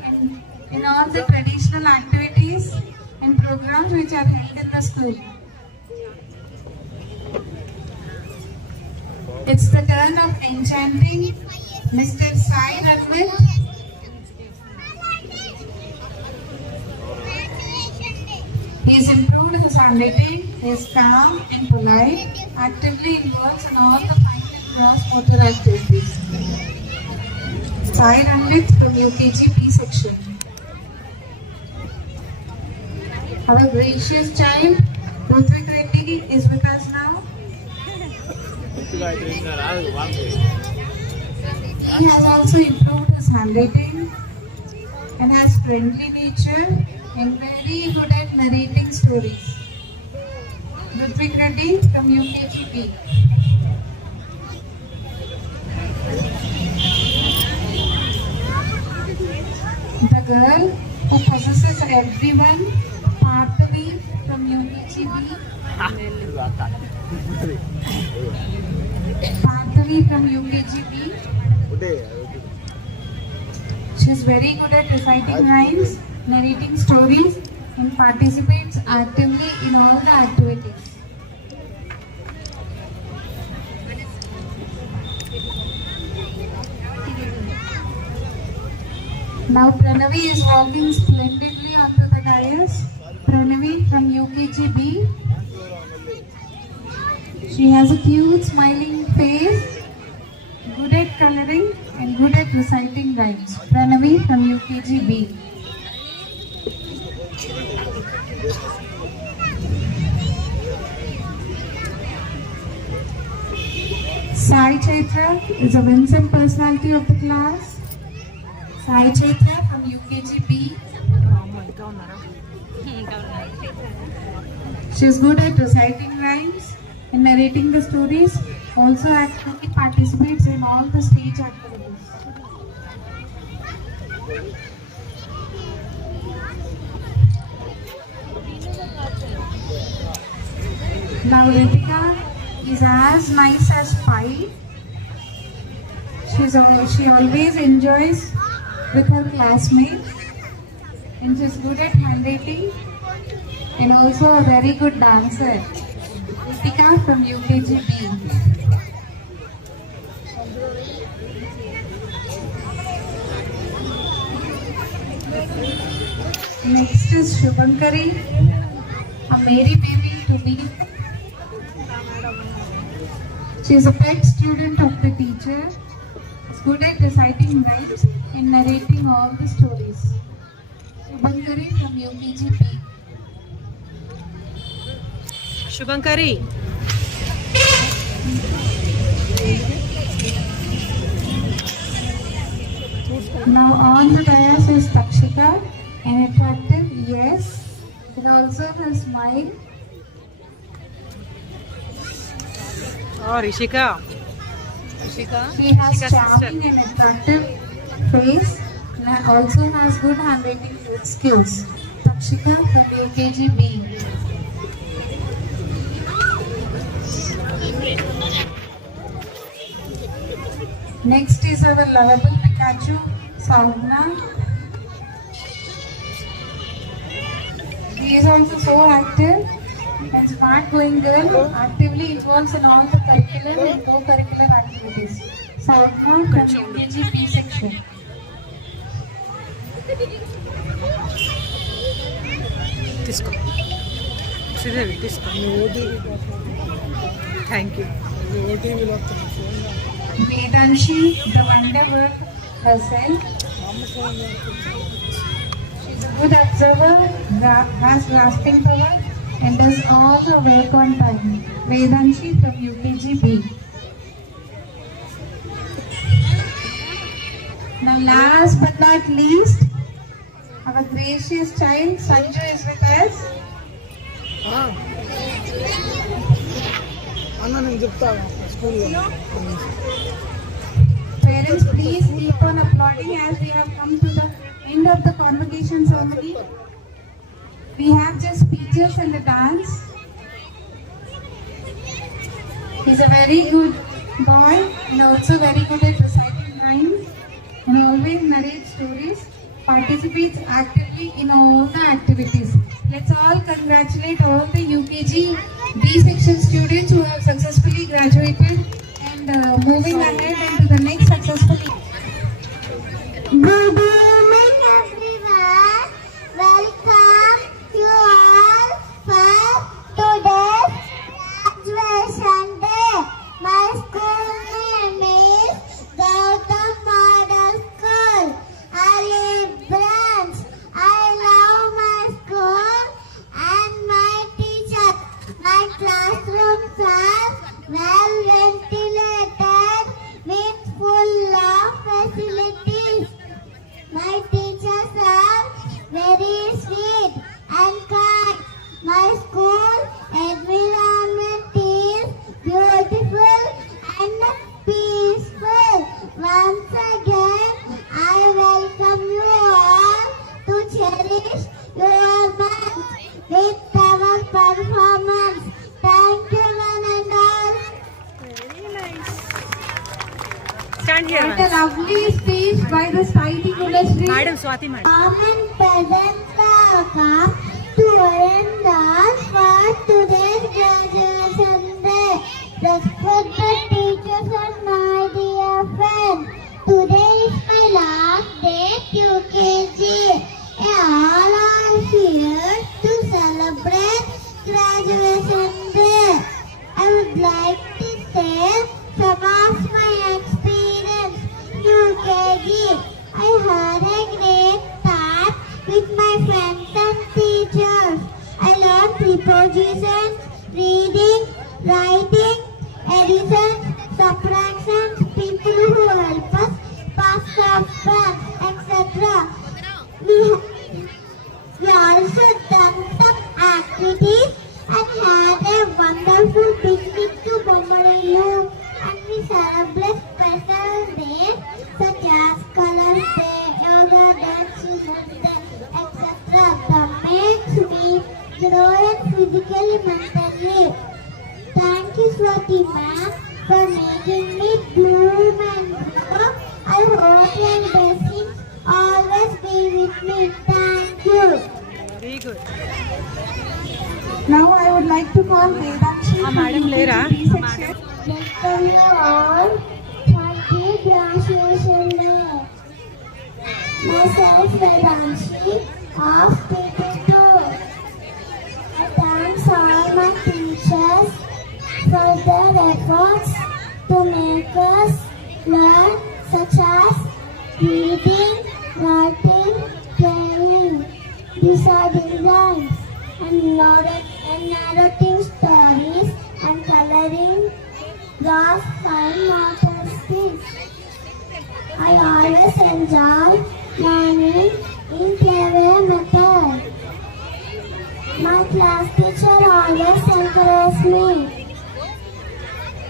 in all the traditional activities and programs which are held in the school. It's the turn of enchanting Mr. Sai Ranvit. He's improved his handwriting, he is calm and polite, actively involves in all the fine and gross motor activities. Sai Ranvit from UKG B section. Our gracious child, Rutvik Reddy, is with us now. He has also improved his handwriting and has friendly nature and very good at narrating stories. Rutvik Reddy from UKGP. The girl who possesses everyone, Parthavi from UKGP. Parthavi from UKGP. She is very good at reciting rhymes, narrating stories, and participates actively in all the activities. Now Pranavi is walking splendidly onto the dais. Pranavi from UKGB. She has a cute smiling face, good at coloring and good at reciting rhymes. Pranavi from UKGB. Sai Chaitra is a winsome personality of the class. Sai Chaitra from UKGB. She is good at reciting rhymes and narrating the stories. Also actively participates in all the stage activities. Now Ritika is as nice as pie. She always enjoys with her classmates and she's good at handwriting and also a very good dancer. Ritika from UKGB. Next is Shubhankari, a Mary baby to be. She is a pet student of the teacher. Is good at reciting rhymes and narrating all the stories. Shubhankari from UKGP. Shubhankari. Now on the dais is Takshika, an attractive, yes, and also her smile. Oh, Rishika. She has charming and attractive face and also has good handwriting skills. Takshika from UKGB. Next is our lovable Pikachu, Sadhana. She is also so active and smart going girl, actively involves in all the curricular and co-curricular activities. Sadhana from UKG P section. Disco. Disco. Thank you. Vedanshi, the wonder work herself. She's a good observer, has grasping power, and does all her work on time. Vedanshi from UKGB. Now last but not least, our gracious child Sanju is with us. Parents, please keep on applauding as we have come to the end of the convocation ceremony. We have just speeches and a dance. He's a very good boy and also very good at reciting rhymes and always narrates stories, participates actively in all the activities. Let's all congratulate all the UKG B section students who have successfully graduated and moving ahead into the next successful. Good evening, everyone. Welcome you all well ventilated with full of facilities. My teachers are very sweet and kind. My school environment is beautiful and peaceful. Once again, I welcome you all to cherish your month with our performance. Thank you, one and all. Stand here. And a lovely speech by the Saiti Kulashri. Madam Swati madam. Common peasants welcome to end us for today's graduation day. Respected teachers and my dear friends, today is my last day at UKG. All are here to celebrate graduation day. I would like to share some of my experience in UKG. I had a great time with my friends and teachers. I learned prepositions, reading, writing, addition, subtraction, people who help us pass subtract, etc. We also done some activities and had a wonderful picnic to Bommarilo, and we celebrate special days such as Colors Day, Yoga Day, Children's Day, etc. That makes me grow physically, mentally. Thank you, Swati ma'am, for making me bloom and grow. I hope your blessings always be with me. Thank you. Very good. Now I would like to call Vedanshi. Madam Lera. Welcome you all. Happy graduation day. Myself, Vedanshi, of PP2. I thank all my teachers for their efforts to make us learn, such as reading, writing, playing, deciding rhymes, and narrating stories and coloring draws fine motor skills. I always enjoy learning in playway method. My class teacher always encourages me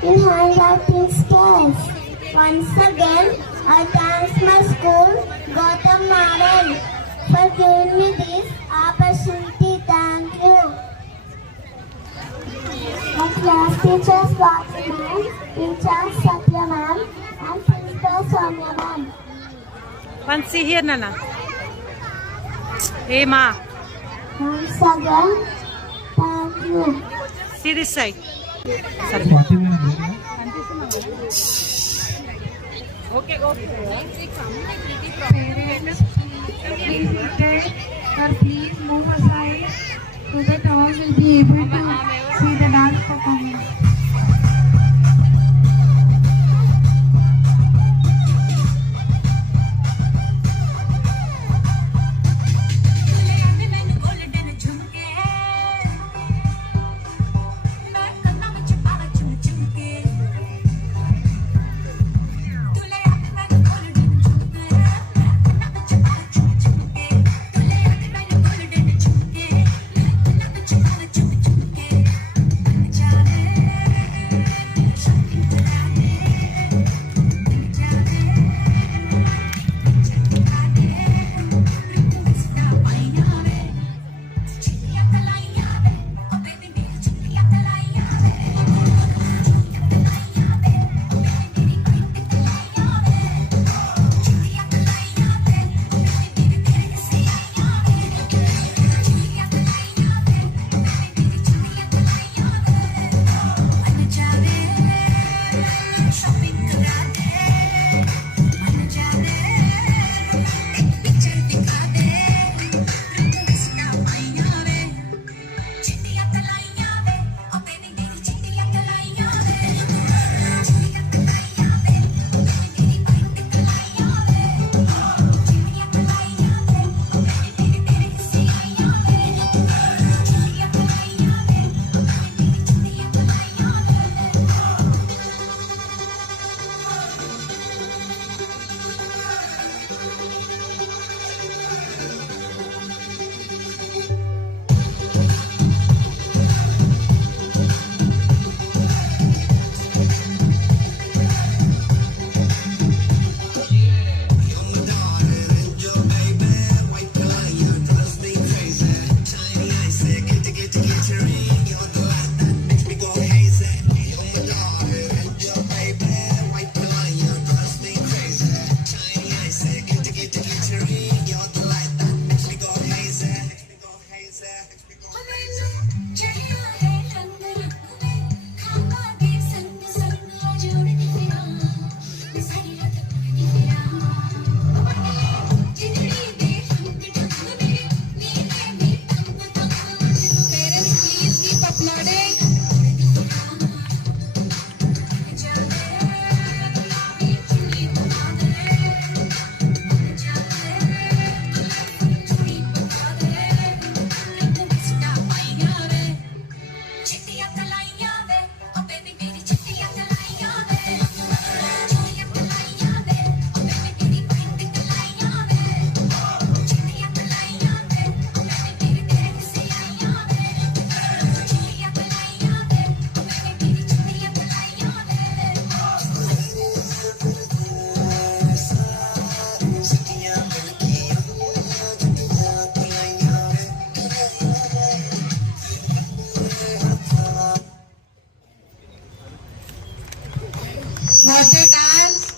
in handwriting skills. Once again, I thank my school, Gotham Model, for giving me this opportunity. Thank you. My class teachers, Swati ma'am, teachers Satya ma'am, and principal Sonia ma'am. One see here, Nana. Hey, ma. Once again, thank you. See this side. Okay, okay. Parents, please seated or please move aside so that all will be able to see the dance performance.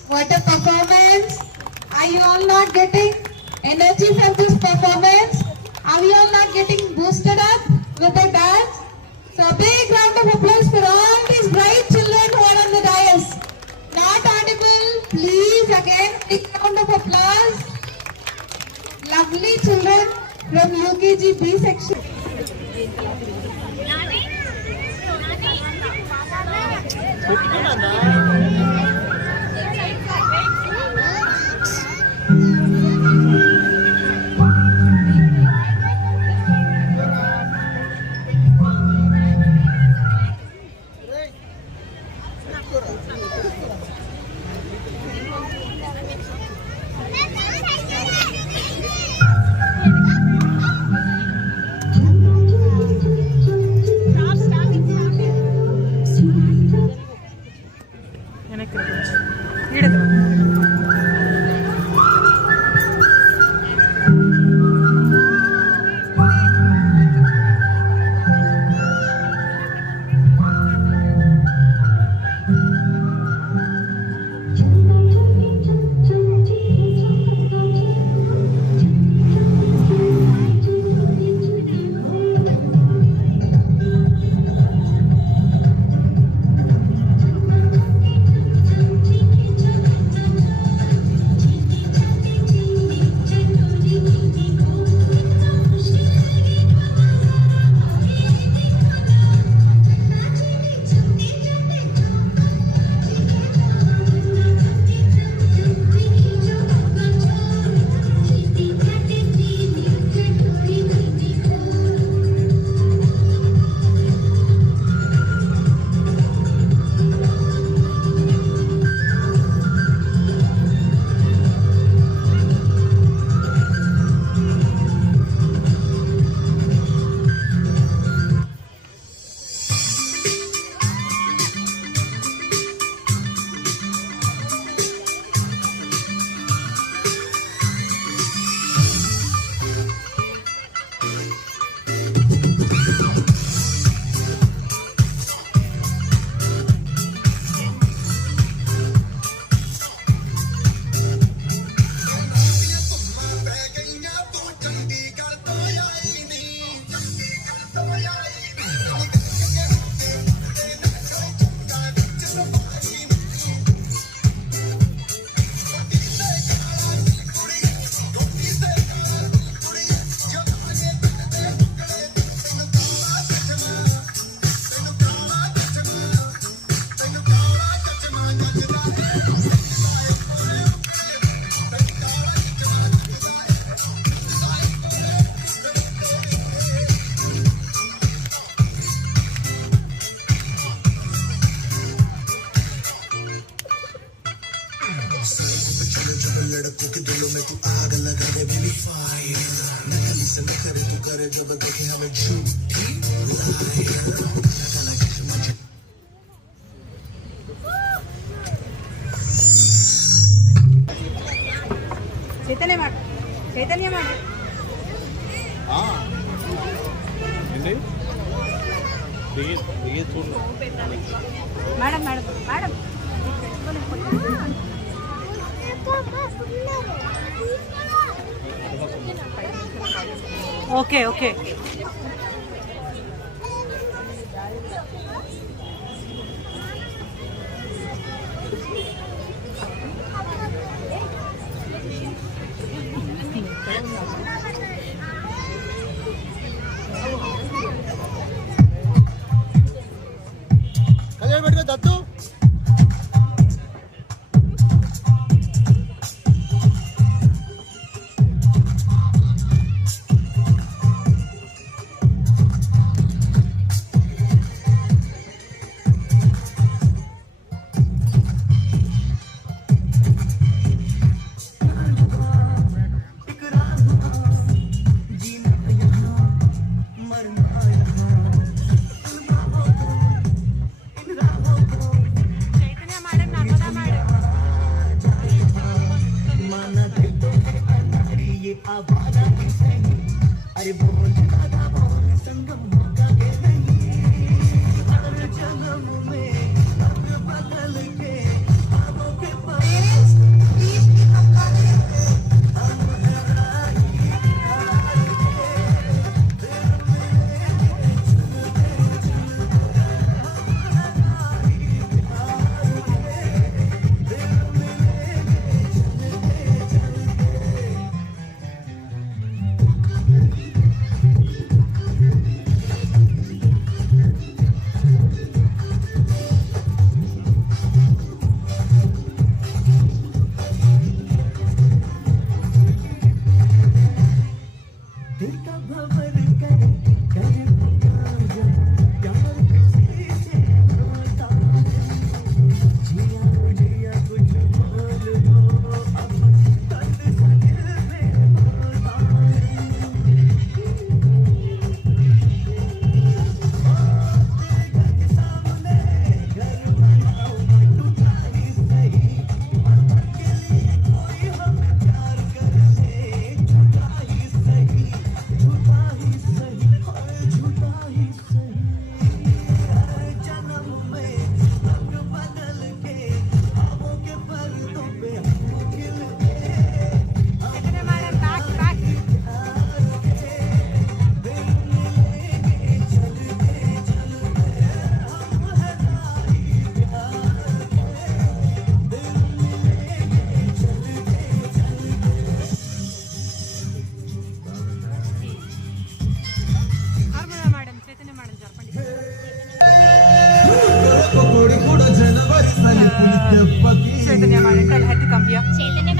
What a performance! Are you all not getting energy from this performance? Are we all not getting boosted up with the dance? So a big round of applause for all these bright children who are on the dais. Not audible, please again big round of applause. Lovely children from UKG B section. వెనక్కి రా కొంచెం. ఈడకు రా. చైతన్య మాట చైతన్య మాట madam madam madam okay okay Dattu దెబ్బకి Chaitanya madam, tell her to come here.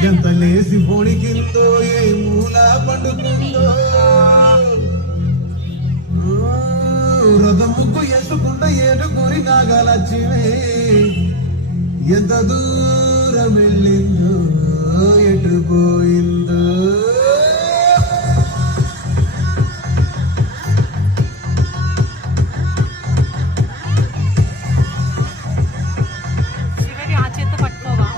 ఎంత లేసి పొడికిందో ఏ మూల పండుకుందో రథం ముగ్గు ఎసుకుంట ఏడుకుని నాగలచ్చివే ఎంత దూరం వెళ్ళిందో ఎటు పోయిందో శివరి ఆ చేత్తో పట్టుకోవా?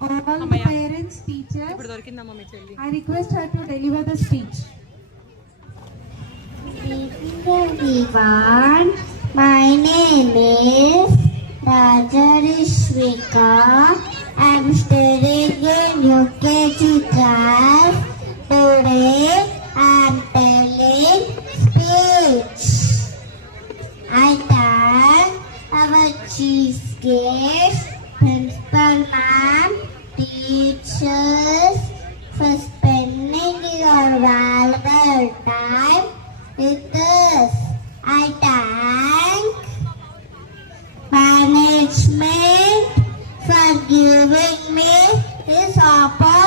All the Amaya. parents, teachers, ఇప్పుడు దొరికిందమ్మా మీ చెల్లి. I request her to deliver the speech. Everyone, my name is Rajarishwika. I'm studying in UKG class. Today I'm telling speech. I thank our chief guest, principal ma'am, teachers for spending your valuable time with us. I thank management for giving me this opportunity.